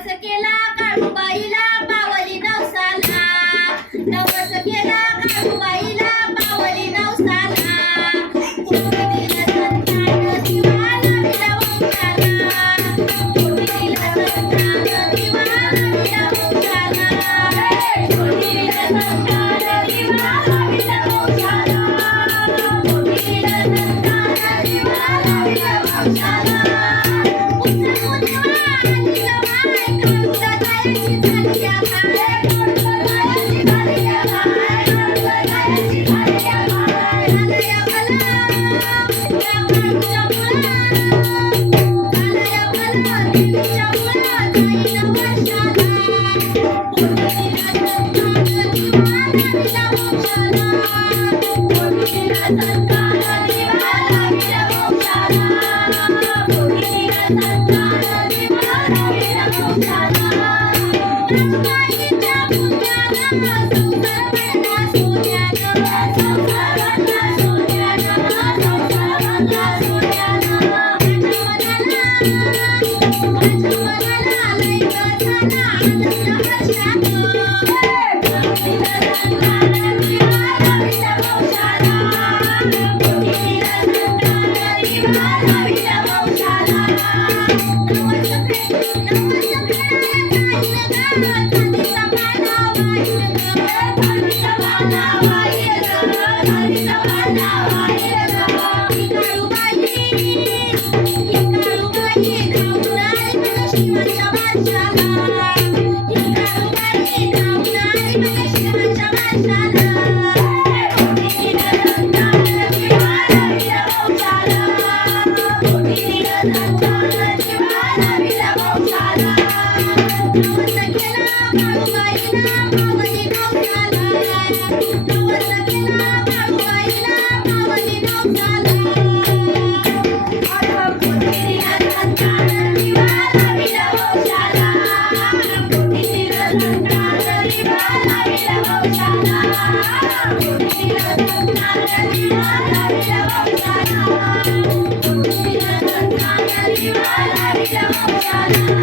नवस केला काळूबाईला पावली नवसाला, नवस केला काळूबाईला पावली नवसाला, कोटी दिला संतान दिवा लाविला वंशाला, कोटी दिला संतान दिवा लाविला वंशाला, कोटी दिला संतान दिवा लाविला वंशाला, कोटी दिला संतान दिवा लाविला वंशाला. Thank you.